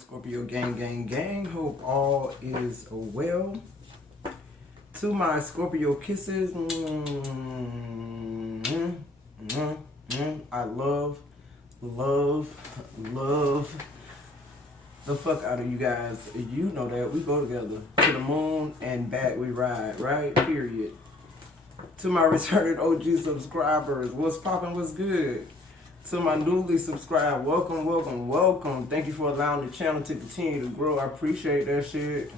Scorpio gang. Hope all is well. To my Scorpio kisses, I love the fuck out of you guys. You know that we go together to the moon and back we ride, right? Period. To my returning OG subscribers, what's poppin', what's good? To my newly subscribed, welcome. Thank you for allowing the channel to continue to grow. I appreciate that shit.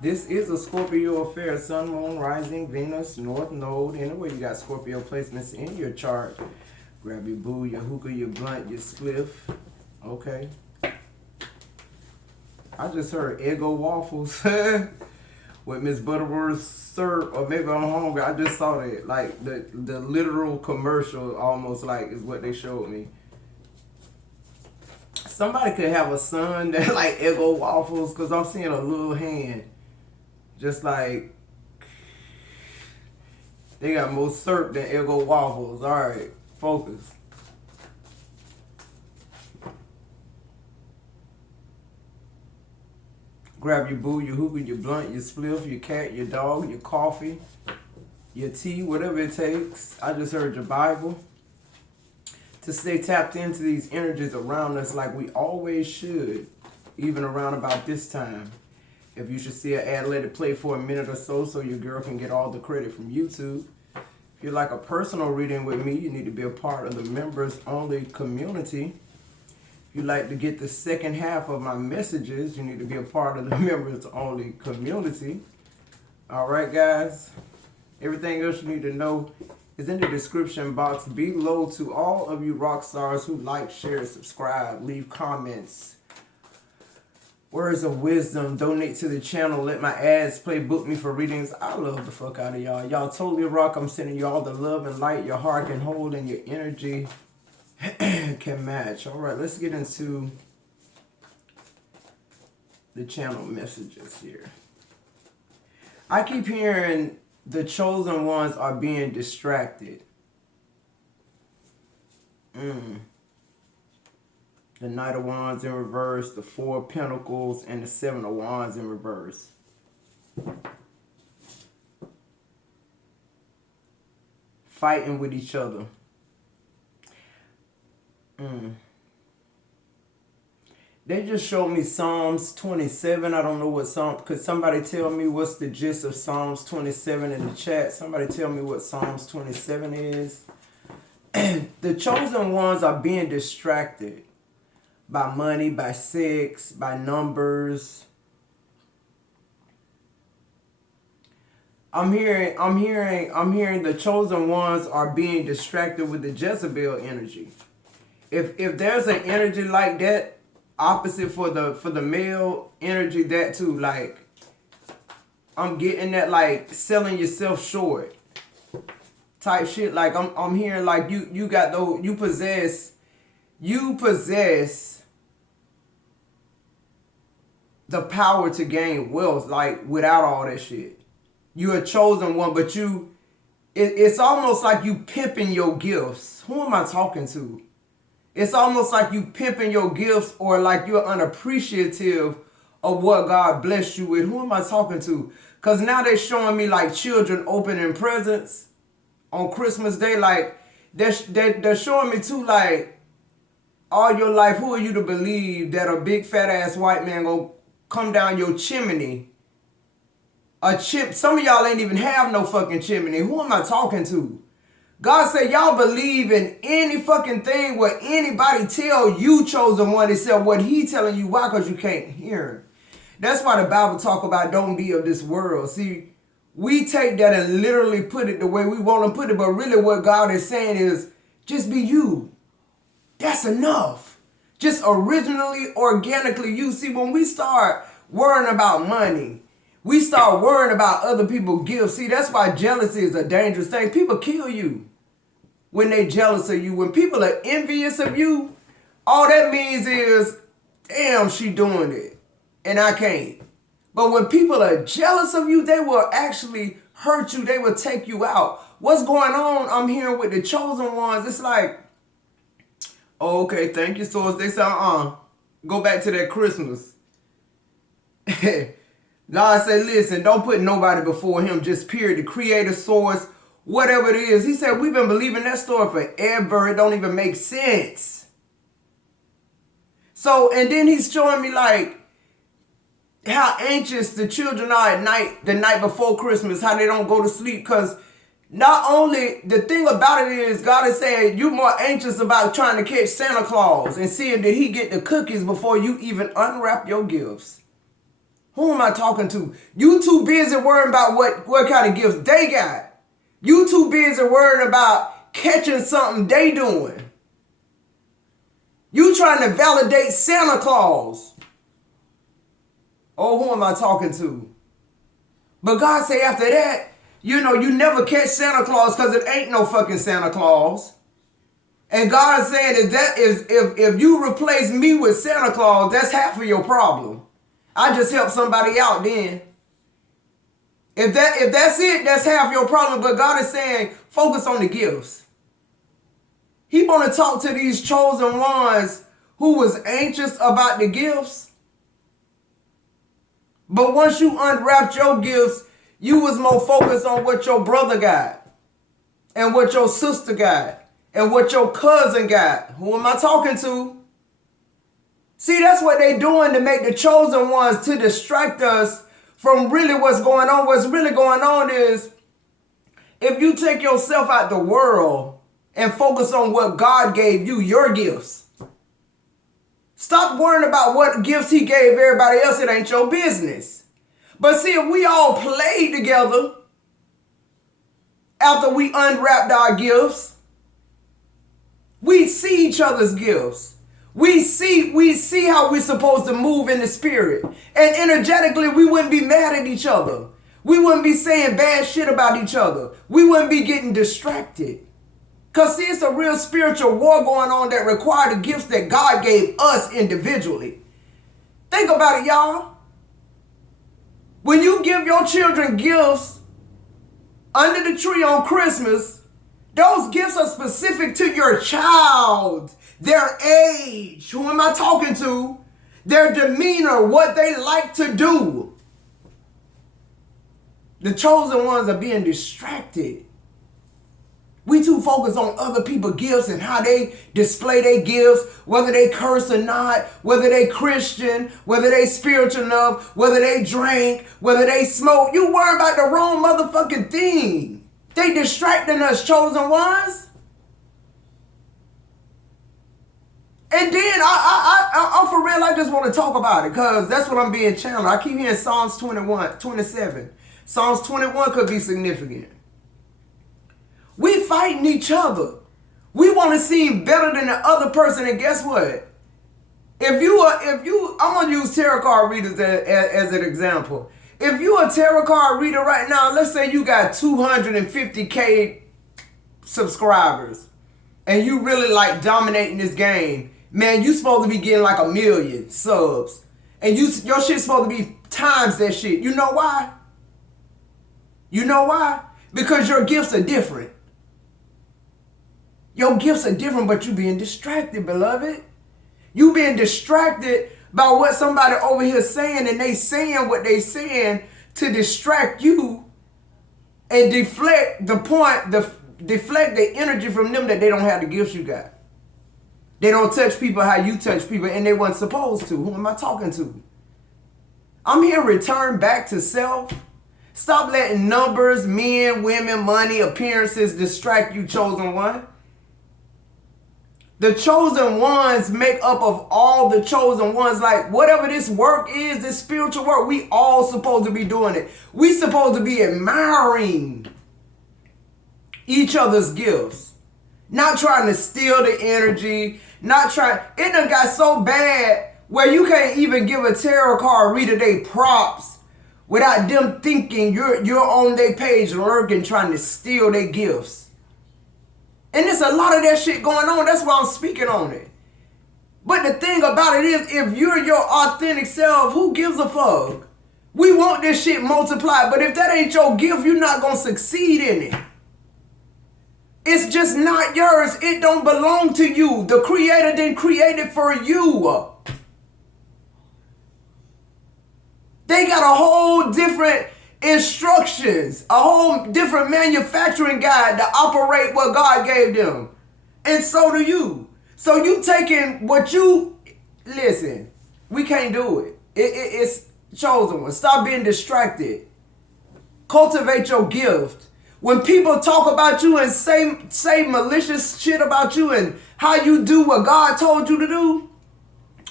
This is a Scorpio affair. Sun, Moon, Rising, Venus, North Node. Anyway, you got Scorpio placements in your chart. Grab your boo, your hookah, your blunt, your spliff. Okay. I just heard Eggo waffles with Miss Butterworth syrup, or maybe I'm hungry. I just saw that, like the literal commercial, almost like is what they showed me. Somebody could have a son that like Eggo waffles, cause I'm seeing a little hand, just like they got more syrup than Eggo waffles. All right, focus. Grab your boo, your hookah, your blunt, your spliff, your cat, your dog, your coffee, your tea, whatever it takes. I just heard your Bible. To stay tapped into these energies around us like we always should, even around about this time. If you should see an ad, let it play for a minute or so your girl can get all the credit from YouTube. If you'd like a personal reading with me, you need to be a part of the members only community. If you'd like to get the second half of my messages, you need to be a part of the members only community. All right, guys. Everything else you need to know is in the description box below. To all of you rock stars who like, share, subscribe, leave comments, words of wisdom, donate to the channel, let my ads play, book me for readings. I love the fuck out of y'all. Y'all totally rock. I'm sending you all the love and light your heart can hold and your energy can match. All right, let's get into the channel messages here. I keep hearing the chosen ones are being distracted. The Knight of Wands in reverse, the Four of Pentacles, and the Seven of Wands in reverse. Fighting with each other. They just showed me Psalms 27. I don't know what Psalm. Could somebody tell me what's the gist of Psalms 27 in the chat? Somebody tell me what Psalms 27 is. The chosen ones are being distracted by money, by sex, by numbers. I'm hearing the chosen ones are being distracted with the Jezebel energy. If there's an energy like that, opposite for the male energy, that too, like I'm getting that, like selling yourself short type shit. Like I'm hearing like you got those, you possess the power to gain wealth, like without all that shit. You're a chosen one, but it's almost like you pimping your gifts. Who am I talking to? It's almost like you pimping your gifts, or like you're unappreciative of what God blessed you with. Who am I talking to? Because now they're showing me like children opening presents on Christmas Day. Like they're showing me too, like all your life, who are you to believe that a big fat ass white man gonna come down your chimney? Some of y'all ain't even have no fucking chimney. Who am I talking to? God said y'all believe in any fucking thing what anybody tell you, chosen one, except what he telling you. Why? Because you can't hear him. That's why the Bible talk about don't be of this world. See, we take that and literally put it the way we want to put it, but really what God is saying is just be you. That's enough. Just originally, organically you. See, when we start worrying about money, we start worrying about other people's gifts. See, that's why jealousy is a dangerous thing. People kill you when they jealous of you. When people are envious of you, all that means is, damn, she doing it, and I can't. But when people are jealous of you, they will actually hurt you. They will take you out. What's going on? I'm hearing with the chosen ones. It's like, oh, okay, thank you, source. They say, Go back to that Christmas. God said, listen, don't put nobody before him, just period. The creator, source, whatever it is. He said, we've been believing that story forever. It don't even make sense. So, and then he's showing me like how anxious the children are at night, the night before Christmas, how they don't go to sleep. Because not only, the thing about it is, God is saying you're more anxious about trying to catch Santa Claus and seeing that he get the cookies before you even unwrap your gifts. Who am I talking to? You too busy worrying about what kind of gifts they got. You too busy worrying about catching something they doing. You trying to validate Santa Claus. Oh, who am I talking to? But God say after that, you never catch Santa Claus because it ain't no fucking Santa Claus. And God is saying that if you replace me with Santa Claus, that's half of your problem. I just help somebody out then. If that's it, that's half your problem. But God is saying, focus on the gifts. He want to talk to these chosen ones who was anxious about the gifts. But once you unwrapped your gifts, you was more focused on what your brother got. And what your sister got. And what your cousin got. Who am I talking to? See, that's what they doing to make the chosen ones, to distract us from really what's going on. What's really going on is, if you take yourself out the world and focus on what God gave you, your gifts. Stop worrying about what gifts he gave everybody else. It ain't your business. But see, if we all played together after we unwrapped our gifts, we see each other's gifts. We see how we're supposed to move in the spirit. And energetically, we wouldn't be mad at each other. We wouldn't be saying bad shit about each other. We wouldn't be getting distracted. Because see, it's a real spiritual war going on that requires the gifts that God gave us individually. Think about it, y'all. When you give your children gifts under the tree on Christmas, those gifts are specific to your child, their age, who am I talking to, their demeanor, what they like to do. The chosen ones are being distracted. We too focused on other people's gifts and how they display their gifts, whether they curse or not, whether they Christian, whether they spiritual enough, whether they drink, whether they smoke. You worry about the wrong motherfucking thing. They distracting us, chosen ones. And then I'm for real, I just want to talk about it because that's what I'm being challenged. I keep hearing Psalms 27. Psalms 21 could be significant. We fighting each other. We want to seem better than the other person, and guess what? I'm gonna use tarot card readers as an example. If you a tarot card reader right now, let's say you got 250K subscribers, and you really like dominating this game, man, you supposed to be getting like 1 million subs, and your shit's supposed to be times that shit. You know why? You know why? Because your gifts are different. Your gifts are different, but you being distracted, beloved. You being distracted by what somebody over here saying, and they saying what they saying to distract you and deflect the energy from them that they don't have the gifts you got. They don't touch people how you touch people, and they weren't supposed to. Who am I talking to? I'm here to return back to self. Stop letting numbers, men, women, money, appearances distract you, chosen one. The chosen ones make up of all the chosen ones. Like whatever this work is, this spiritual work, we all supposed to be doing it. We supposed to be admiring each other's gifts. Not trying to steal the energy. It done got so bad where you can't even give a tarot card reader they props without them thinking you're on their page lurking trying to steal their gifts. And there's a lot of that shit going on. That's why I'm speaking on it. But the thing about it is, if you're your authentic self, who gives a fuck? We want this shit multiplied. But if that ain't your gift, you're not going to succeed in it. It's just not yours. It don't belong to you. The creator didn't create it for you. got a whole different instructions, a whole different manufacturing guide to operate what God gave them. And so do you. So you taking what you, listen, we can't do it. It's chosen one. Stop being distracted. Cultivate your gift. When people talk about you and say malicious shit about you and how you do what God told you to do,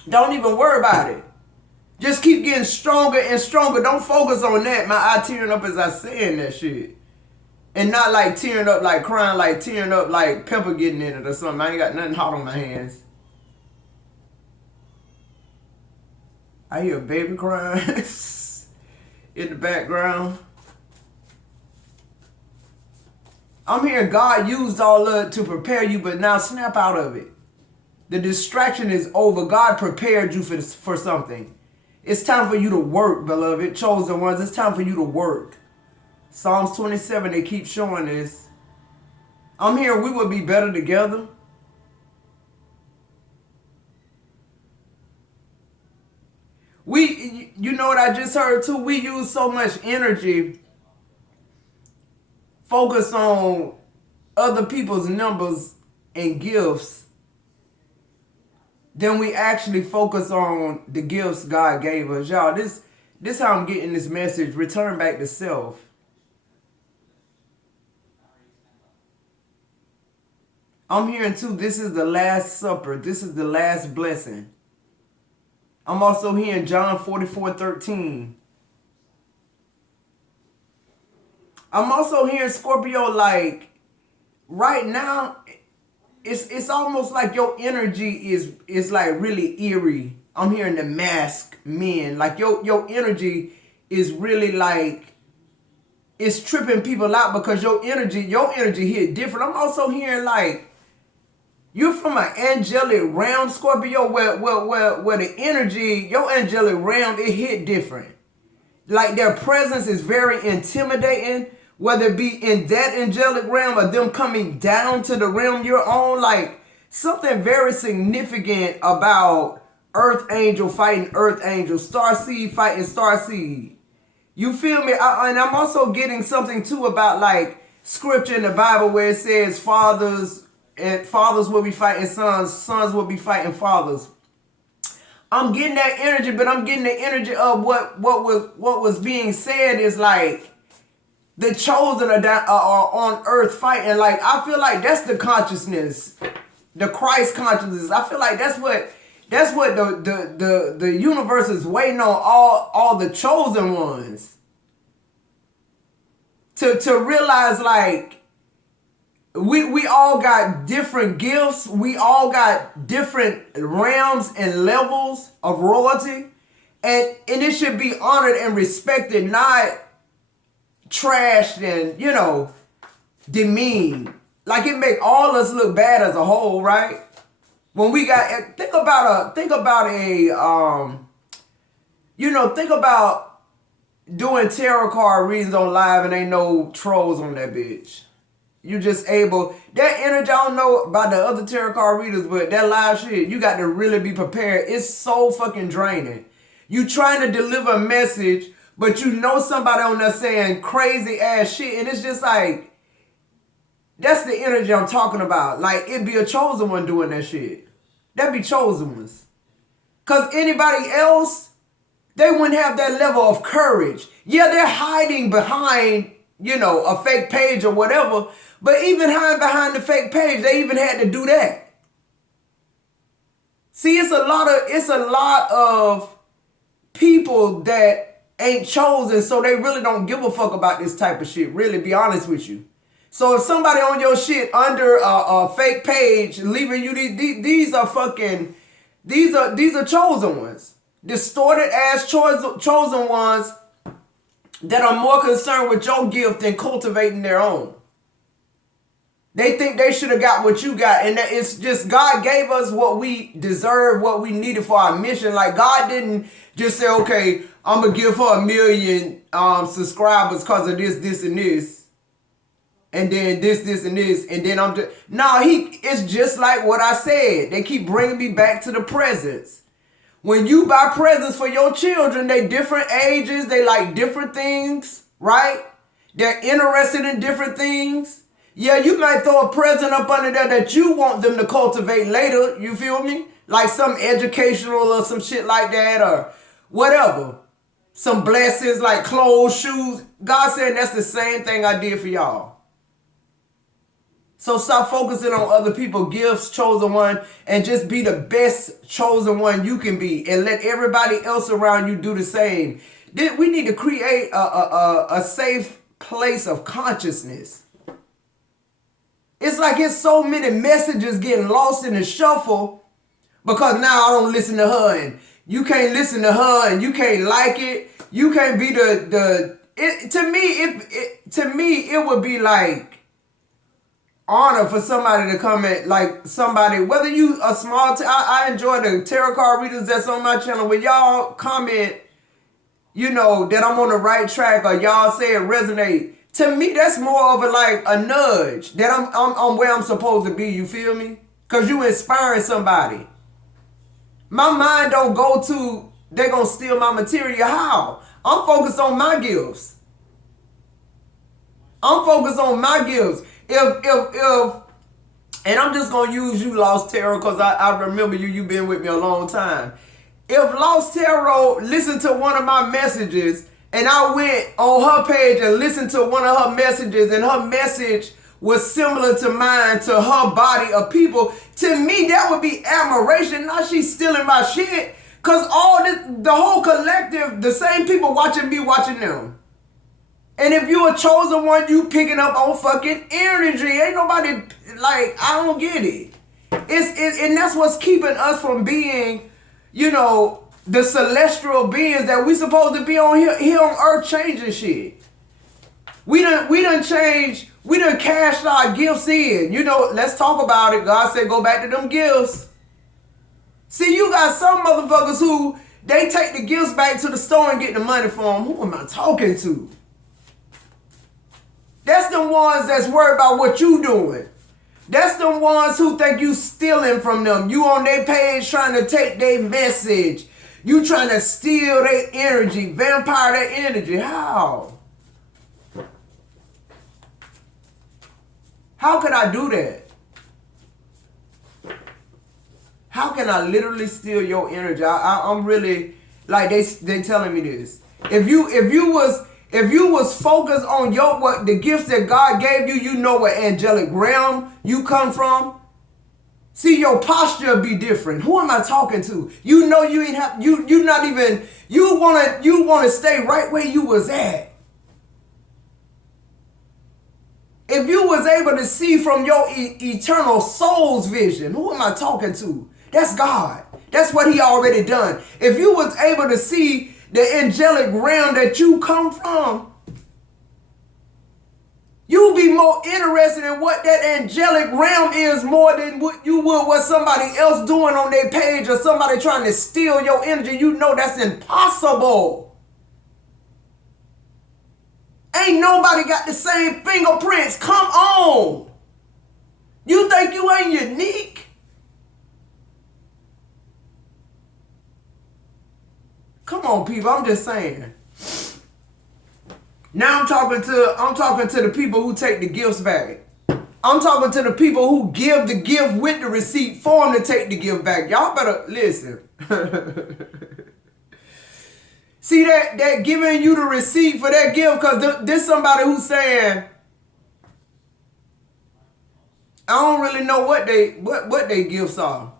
don't even worry about it. Just keep getting stronger and stronger. Don't focus on that. My eye tearing up as I saying that shit. And not like tearing up, like crying, like tearing up, like pepper getting in it or something. I ain't got nothing hot on my hands. I hear a baby crying in the background. I'm hearing God used all of it to prepare you, but now snap out of it. The distraction is over. God prepared you for something. It's time for you to work, beloved. Chosen ones, it's time for you to work. Psalms 27, they keep showing this. I'm hearing we would be better together. You know what I just heard too? We use so much energy focus on other people's numbers and gifts than we actually focus on the gifts God gave us. Y'all, this how I'm getting this message. Return back to self. I'm hearing too, this is the last supper. This is the last blessing. I'm also hearing John 44:13. I'm also hearing Scorpio, like right now, it's almost like your energy is like really eerie. I'm hearing the mask men. Like your energy is really like it's tripping people out because your energy hit different. I'm also hearing like you're from an angelic realm, Scorpio, where the energy, your angelic realm, it hit different. Like their presence is very intimidating, whether it be in that angelic realm or them coming down to the realm you're on. Like something very significant about Earth Angel fighting Earth Angel, Starseed fighting Starseed. You feel me? And I'm also getting something too about like scripture in the Bible where it says fathers will be fighting sons, sons will be fighting fathers. I'm getting that energy, but I'm getting the energy of what was being said is like the chosen are on earth fighting. Like I feel like that's the consciousness, the Christ consciousness. I feel like that's what the universe is waiting on all the chosen ones to realize like we all got different gifts. We all got different realms and levels of royalty. And it should be honored and respected, not trashed and, demeaned. Like it make all us look bad as a whole, right? When we got, think about doing tarot card readings on live and ain't no trolls on that bitch. You just able, that energy, I don't know about the other tarot card readers, but that live shit, you got to really be prepared. It's so fucking draining. You trying to deliver a message, but you know somebody on there saying crazy ass shit, and it's just like, that's the energy I'm talking about. Like, it'd be a chosen one doing that shit. That'd be chosen ones. Because anybody else, they wouldn't have that level of courage. Yeah, they're hiding behind, a fake page or whatever, but even hiding behind the fake page, they even had to do that. See, it's a lot of people that ain't chosen, so they really don't give a fuck about this type of shit, really, be honest with you. So if somebody on your shit under a fake page leaving you, these are chosen ones. Distorted ass chosen ones that are more concerned with your gift than cultivating their own. They think they should have got what you got. And it's just God gave us what we deserve, what we needed for our mission. Like God didn't just say, okay, I'm going to give her 1 million subscribers because of this, and this. And then this, and this. And then I'm just... No, it's just like what I said. They keep bringing me back to the presence. When you buy presents for your children, they different ages, they like different things, right? They're interested in different things. Yeah, you might throw a present up under there that you want them to cultivate later, you feel me? Like some educational or some shit like that or whatever. Some blessings like clothes, shoes. God said that's the same thing I did for y'all. So stop focusing on other people's gifts, chosen one, and just be the best chosen one you can be. And let everybody else around you do the same. We need to create a safe place of consciousness. It's like it's so many messages getting lost in the shuffle because now I don't listen to her and you can't listen to her and you can't like it. You can't be to me it would be like honor for somebody to come at, like somebody, whether you a small, I enjoy the tarot card readers that's on my channel. When y'all comment, you know, that I'm on the right track or y'all say it resonate, to me that's more of a nudge that I'm where I'm supposed to be, you feel me? Because you inspiring somebody. My mind don't go to, they gonna steal my material. How? I'm focused on my gifts. I'm focused on my gifts. If and I'm just gonna use you, Lost Tarot, because I remember you've been with me a long time. If Lost Tarot listened to one of my messages and I went on her page and listened to one of her messages and her message was similar to mine, to her body of people, to me that would be admiration. Now she's stealing my shit, because all the whole collective, the same people watching me, watching them. And if you a chosen one, you picking up on fucking energy. Ain't nobody, like, I don't get it. And that's what's keeping us from being, you know, the celestial beings that we supposed to be on here on earth, changing shit. We done changed, we done cashed our gifts in. You know, let's talk about it. God said go back to them gifts. See, you got some motherfuckers who, they take the gifts back to the store and get the money for them. Who am I talking to? That's the ones that's worried about what you doing. That's the ones who think you stealing from them. You on their page trying to take their message. You trying to steal their energy, vampire their energy. How? How can I do that? How can I literally steal your energy? I'm really, like, they telling me this. If you was focused on what the gifts that God gave you, you know what angelic realm you come from. See, your posture be different. Who am I talking to? You know you ain't have you not even, you wanna stay right where you was at. If you was able to see from your eternal soul's vision, who am I talking to? That's God. That's what he already done. If you was able to see the angelic realm that you come from, you'll be more interested in what that angelic realm is more than what you would what somebody else doing on their page or somebody trying to steal your energy. You know that's impossible. Ain't nobody got the same fingerprints. Come on. You think you ain't unique? Come on, people. I'm just saying. Now I'm talking to the people who take the gifts back. I'm talking to the people who give the gift with the receipt for them to take the gift back. Y'all better listen. See that giving you the receipt for that gift, because there's somebody who's saying, I don't really know what they gifts are.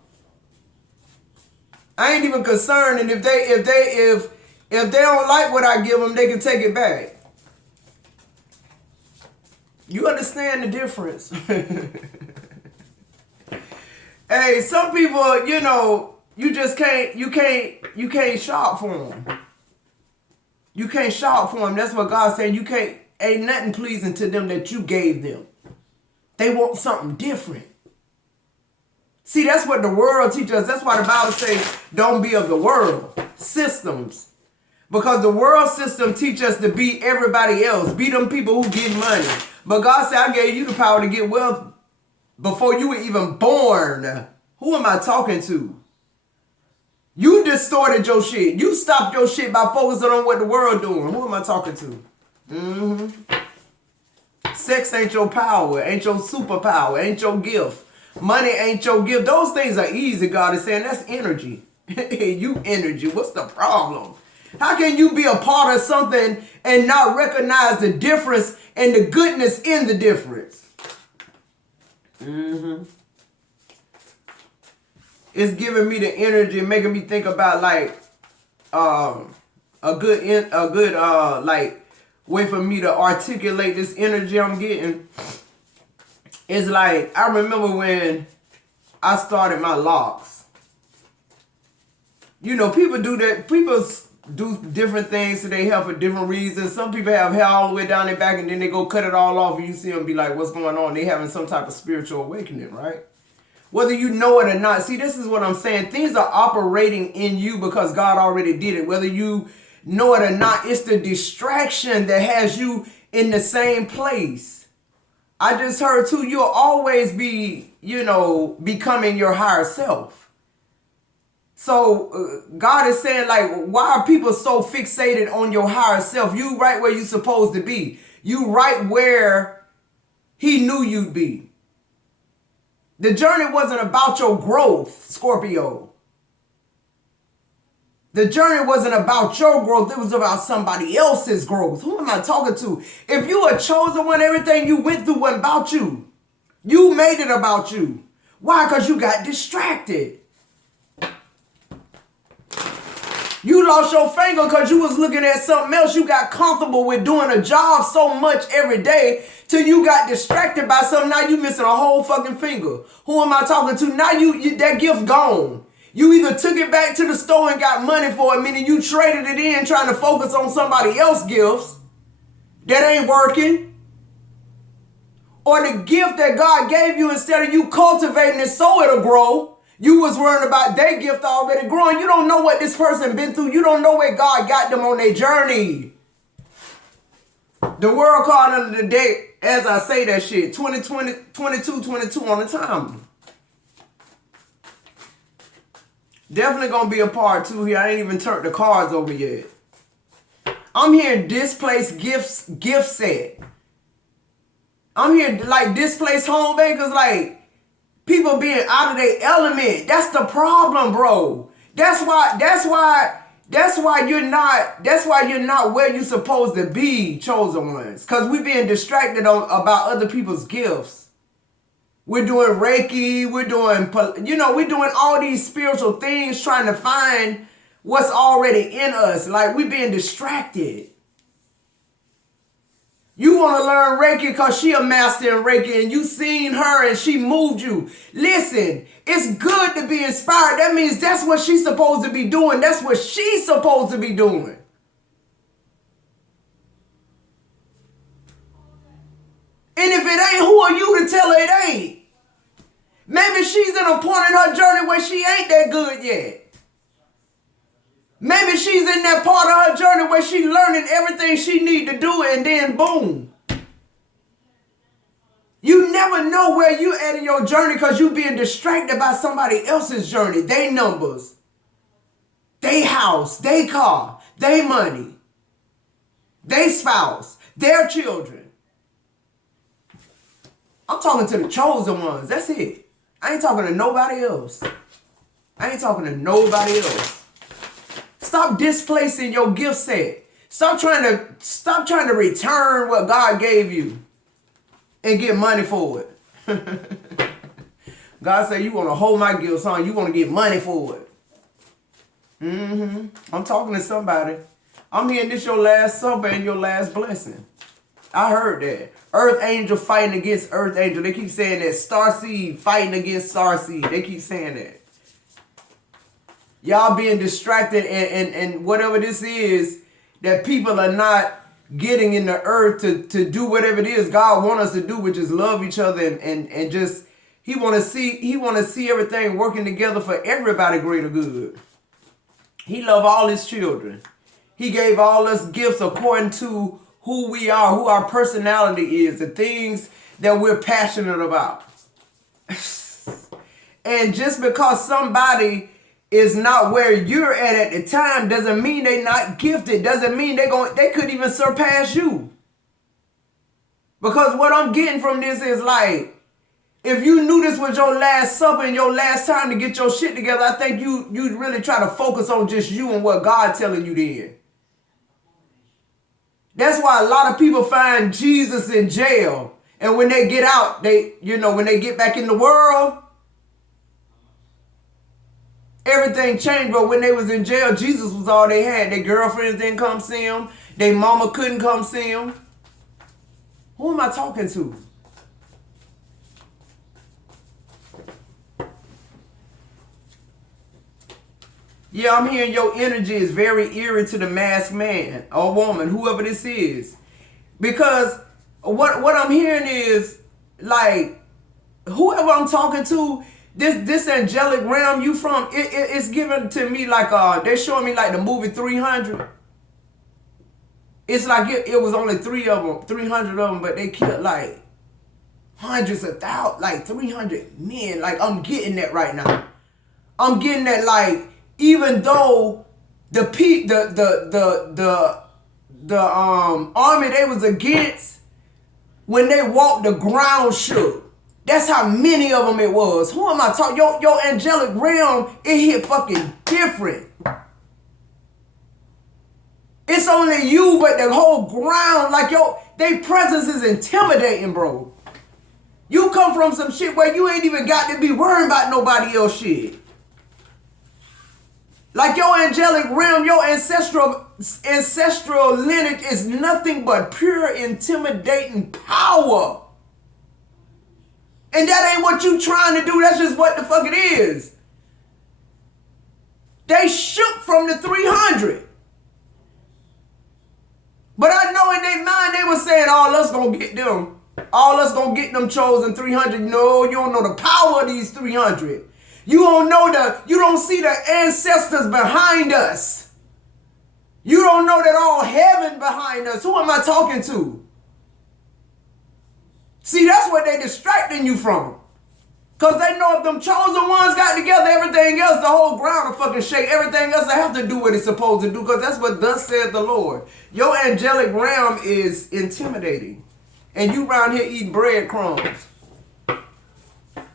I ain't even concerned, and if they don't like what I give them, they can take it back. You understand the difference? Hey, some people, you know, you can't shop for them. You can't shop for them. That's what God's saying. Ain't nothing pleasing to them that you gave them. They want something different. See, that's what the world teaches us. That's why the Bible says, don't be of the world. Systems. Because the world system teaches us to be everybody else. Be them people who get money. But God said, I gave you the power to get wealth before you were even born. Who am I talking to? You distorted your shit. You stopped your shit by focusing on what the world doing. Who am I talking to? Sex ain't your power, ain't your superpower, ain't your gift. Money ain't your gift. Those things are easy, God is saying. That's energy. You energy. What's the problem? How can you be a part of something and not recognize the difference and the goodness in the difference? It's giving me the energy, making me think about like a good like way for me to articulate this energy I'm getting. It's like I remember when I started my locks. You know, people do that. People do different things to their hair for different reasons. Some people have hair all the way down their back and then they go cut it all off and you see them be like, what's going on? They having some type of spiritual awakening, right? Whether you know it or not. See, this is what I'm saying. Things are operating in you because God already did it. Whether you know it or not, it's the distraction that has you in the same place. I just heard too, you'll always be, becoming your higher self. So God is saying, like, why are people so fixated on your higher self? You right where you're supposed to be. You right where he knew you'd be. The journey wasn't about your growth, Scorpio. The journey wasn't about your growth. It was about somebody else's growth. Who am I talking to? If you a chosen one, everything you went through wasn't about you. You made it about you. Why? Because you got distracted. You lost your finger because you was looking at something else. You got comfortable with doing a job so much every day till you got distracted by something. Now you missing a whole fucking finger. Who am I talking to? Now you that gift gone. You either took it back to the store and got money for it, meaning you traded it in trying to focus on somebody else's gifts that ain't working. Or the gift that God gave you, instead of you cultivating it so it'll grow, you was worrying about their gift already growing. You don't know what this person been through. You don't know where God got them on their journey. The world card under the day, as I say that shit, 2020, 22 on the timer. Definitely going to be a part 2 here. I ain't even turned the cards over yet. I'm hearing displaced gift set. I'm hearing like displaced home bakers, like people being out of their element. That's the problem, bro. That's why you're not where you're supposed to be, chosen ones. Because we're being distracted about other people's gifts. We're doing Reiki, we're doing all these spiritual things trying to find what's already in us. Like, we're being distracted. You want to learn Reiki because she a master in Reiki and you seen her and she moved you. Listen, it's good to be inspired. That means that's what she's supposed to be doing. That's what she's supposed to be doing. And if it ain't, who are you to tell her it ain't? Maybe she's in a point in her journey where she ain't that good yet. Maybe she's in that part of her journey where she's learning everything she need to do and then boom. You never know where you at in your journey because you being distracted by somebody else's journey. They numbers, they house, they car, they money, they spouse, their children. I'm talking to the chosen ones. That's it. I ain't talking to nobody else. Stop displacing your gift set. Stop trying to return what God gave you and get money for it. God said, you want to hold my gifts on. You want to get money for it. I'm talking to somebody. I'm hearing this your last supper and your last blessing. I heard that. Earth angel fighting against earth angel. They keep saying that. Starseed fighting against starseed. They keep saying that. Y'all being distracted and whatever this is that people are not getting in the earth to do whatever it is God wants us to do, which is love each other and just he want to see everything working together for everybody greater good. He love all his children. He gave all us gifts according to who we are, who our personality is, the things that we're passionate about. And just because somebody is not where you're at the time doesn't mean they not gifted. Doesn't mean they could even surpass you. Because what I'm getting from this is like, if you knew this was your last supper and your last time to get your shit together, I think you'd really try to focus on just you and what God's telling you then. That's why a lot of people find Jesus in jail. And when they get out, when they get back in the world, everything changed. But when they was in jail, Jesus was all they had. Their girlfriends didn't come see them. Their mama couldn't come see them. Who am I talking to? Yeah, I'm hearing your energy is very eerie to the masked man or woman, whoever this is. Because what I'm hearing is, like, whoever I'm talking to, this angelic realm you from, it's given to me like, they're showing me like the movie 300. It's like it was only 300 of them, but they killed like hundreds of thousands, like 300 men. Like, I'm getting that right now. I'm getting that, like, even though the army they was against, when they walked, the ground shook. That's how many of them it was. Who am I talking? Your angelic realm, it hit fucking different. It's only you, but the whole ground, like, their presence is intimidating, bro. You come from some shit where you ain't even got to be worrying about nobody else shit. Like, your angelic realm, your ancestral lineage is nothing but pure intimidating power. And that ain't what you trying to do. That's just what the fuck it is. They shook from the 300. But I know in their mind they were saying, all us gonna get them. All us gonna get them chosen 300. No, you don't know the power of these 300. You don't see the ancestors behind us. You don't know that all heaven behind us. Who am I talking to? See, that's what they distracting you from. Because they know if them chosen ones got together, everything else, the whole ground will fucking shake. Everything else, they have to do what it's supposed to do, because that's what thus said the Lord. Your angelic realm is intimidating. And you around here eating breadcrumbs.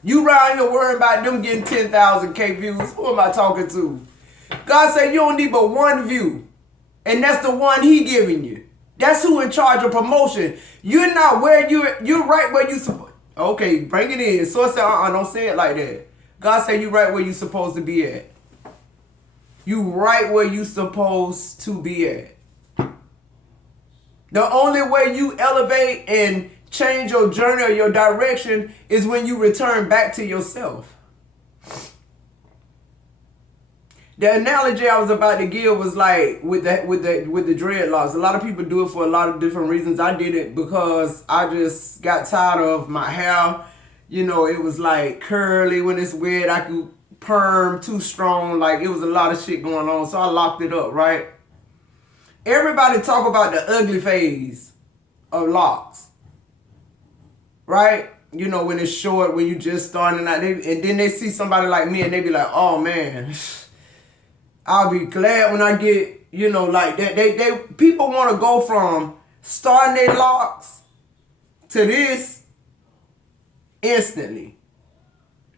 You around here worrying about them getting 10,000 K views. Who am I talking to? God said you don't need but one view. And that's the one he giving you. That's who in charge of promotion. You're not where you're right where you supposed. Okay, bring it in. So I said, don't say it like that. God said you right where you supposed to be at. You right where you supposed to be at. The only way you elevate and change your journey or your direction is when you return back to yourself. The analogy I was about to give was like with the dreadlocks. A lot of people do it for a lot of different reasons. I did it because I just got tired of my hair. You know, it was like curly when it's wet. I could perm too strong. Like, it was a lot of shit going on. So I locked it up, right? Everybody talk about the ugly phase of locks. Right? You know, when it's short, when you just starting out. And then they see somebody like me and they be like, oh man, I'll be glad when I get, you know, like that. People want to go from starting their locks to this instantly.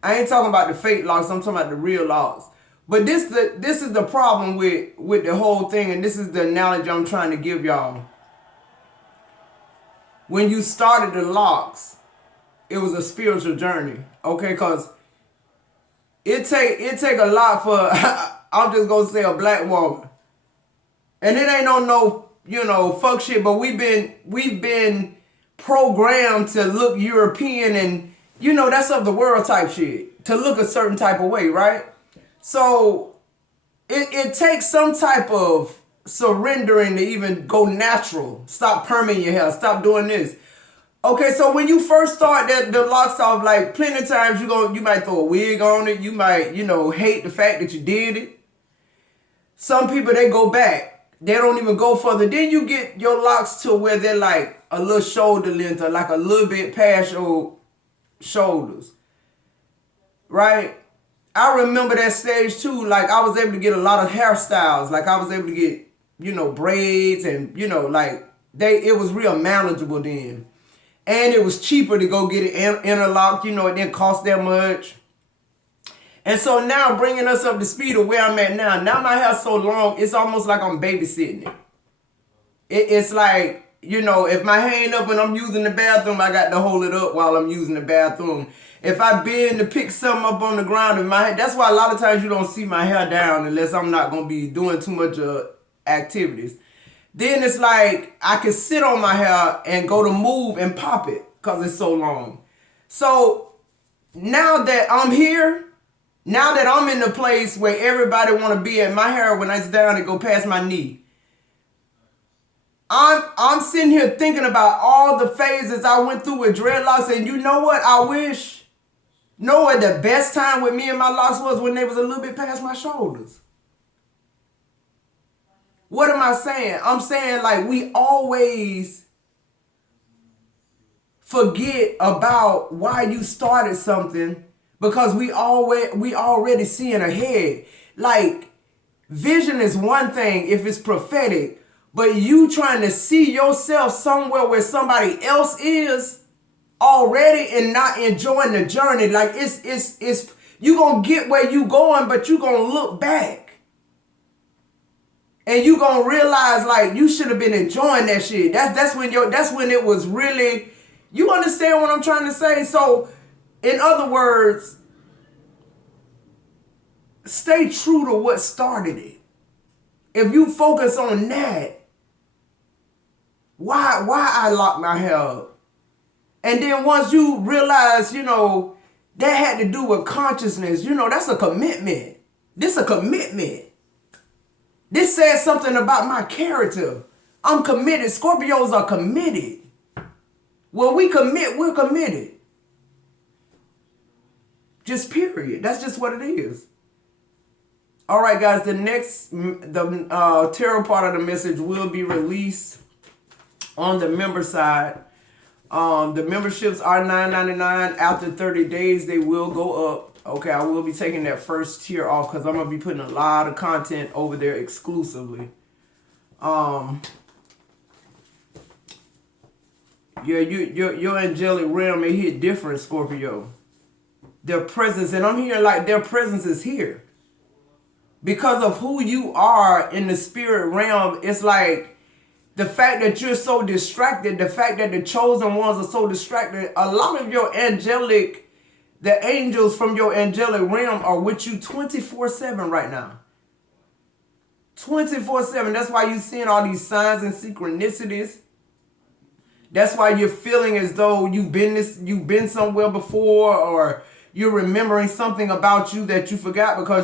I ain't talking about the fake locks. I'm talking about the real locks. But this is the problem with the whole thing, and this is the analogy I'm trying to give y'all. When you started the locks, it was a spiritual journey, okay? Because it take a lot for, I'm just going to say, a black woman. And it ain't on no, you know, fuck shit, but we've been programmed to look European and, you know, that's of the world type shit. To look a certain type of way, right? So it takes some type of surrendering to even go natural. Stop perming your hair. Stop doing this. Okay, so when you first start the locks off, like, plenty of times you might throw a wig on it. You might, you know, hate the fact that you did it. Some people, they go back. They don't even go further. Then you get your locks to where they're like a little shoulder length or like a little bit past your shoulders. Right? I remember that stage too. Like I was able to get a lot of hairstyles. Like I was able to get, braids and, like it was real manageable then. And it was cheaper to go get it interlocked, it didn't cost that much. And so now bringing us up to speed of where I'm at now. Now my hair's so long, it's almost like I'm babysitting it. It's like, if my hair ain't up when I'm using the bathroom, I got to hold it up while I'm using the bathroom. If I bend to pick something up on the ground in my hair, that's why a lot of times you don't see my hair down unless I'm not going to be doing too much activities. Then it's like I can sit on my hair and go to move and pop it because it's so long. So now that I'm here, now that I'm in the place where everybody want to be at, my hair when it's down, it go past my knee. I'm sitting here thinking about all the phases I went through with dreadlocks, and you know what? I wish, what the best time with me and my locks was when they was a little bit past my shoulders. What am I saying? I'm saying like we always forget about why you started something because we already seeing ahead. Like vision is one thing if it's prophetic. But you trying to see yourself somewhere where somebody else is already and not enjoying the journey. Like it's you gonna get where you going, but you gonna look back. And you gonna realize like you should have been enjoying that shit. That's when it was really, you understand what I'm trying to say? So in other words, stay true to what started it. If you focus on that, why I lock my hair up? And then once you realize, that had to do with consciousness, that's a commitment. This a commitment. This says something about my character. I'm committed. Scorpios are committed. When we commit, we're committed. Just period. That's just what it is. All right, guys, the tarot part of the message will be released on the member side. The memberships are $9.99. After 30 days, they will go up. Okay, I will be taking that first tier off because I'm going to be putting a lot of content over there exclusively. Yeah, your angelic realm, it hit different, Scorpio. Their presence, and I'm hearing like their presence is here. Because of who you are in the spirit realm, it's like the fact that you're so distracted, the fact that the chosen ones are so distracted, a lot of your the angels from your angelic realm are with you 24/7 right now. 24/7. That's why you're seeing all these signs and synchronicities. That's why you're feeling as though you've been somewhere before, or you're remembering something about you that you forgot because